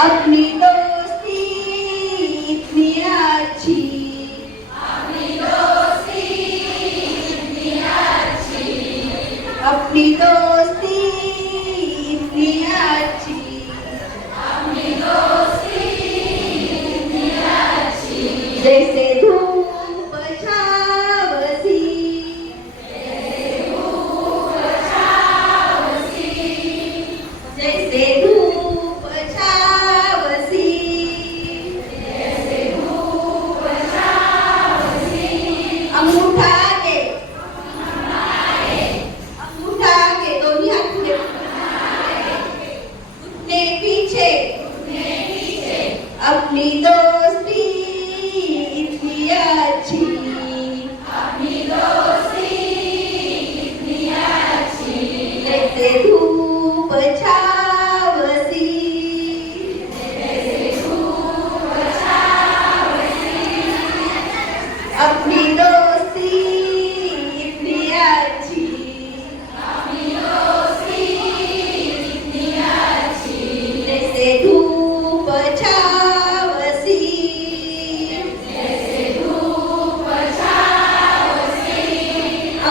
আপনি তো Dios mío.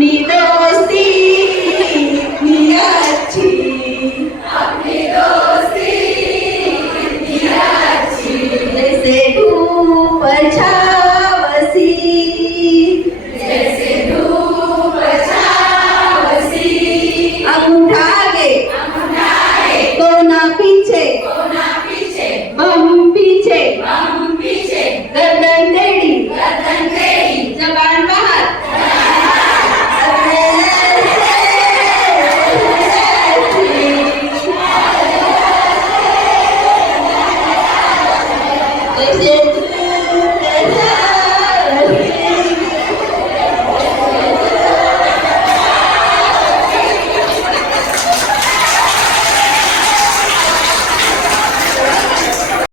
nível